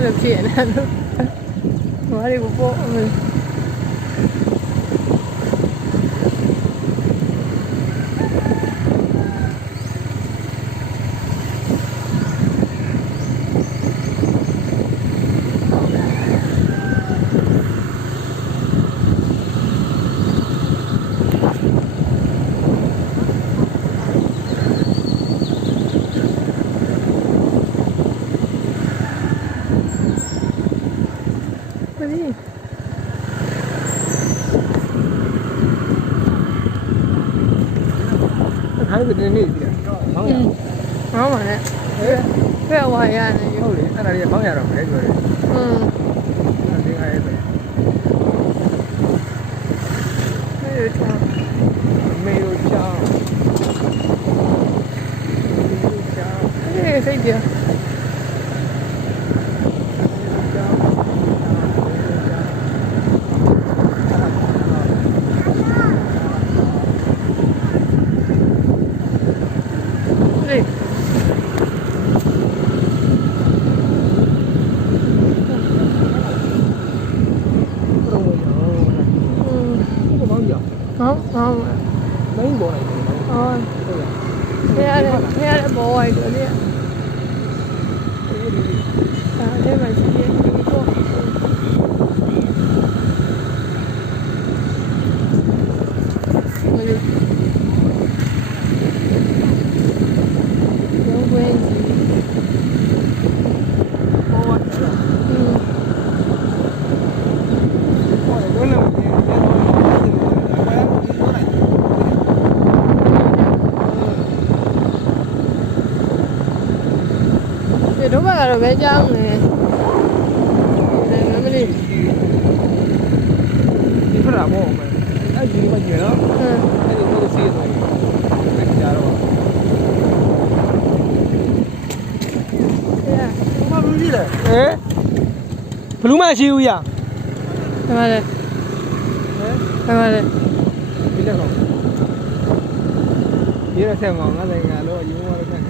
Alam siya na ano. Mali ko po. ไปดิหายไปในนี่ดิเขาอย่างเขาเหมือนเนี่ยเพื่อวายอันนี้เขาเลยอันนั้นเขาอย่างเราไม่ได้ด้วยอืมอันนี้ใครไปไม่รู้จักไม่รู้จักไม่รู้จักไม่ได้ใช่เดียว ဟုတ်ဟုတ်မင်းပေါ်နေတယ်ဟုတ်ဖရရဖရရဘောဝိုက်တယ်လေအဲ့ဒီမှာရှိရဲ့ ဒီတော့ကတော့ပဲကြောင်းနေတယ်မမလေးဒီဖရာဘောမယ်အဲ့ဒီမှာကျတော့ဟမ်အဲ့ဒီကိုစီးဆိုအဲ့ဒီကြတော့ဆရာဘာလို့ကြည့်လဲဟဲ့ဘလူးမရှိဘူးရဒီမှာလေဟဲ့ဒီမှာလေဒီလက်ကောင်ဒီရက်ဆက်မှာငါလည်းငါလို့ယူမလို့ဆက်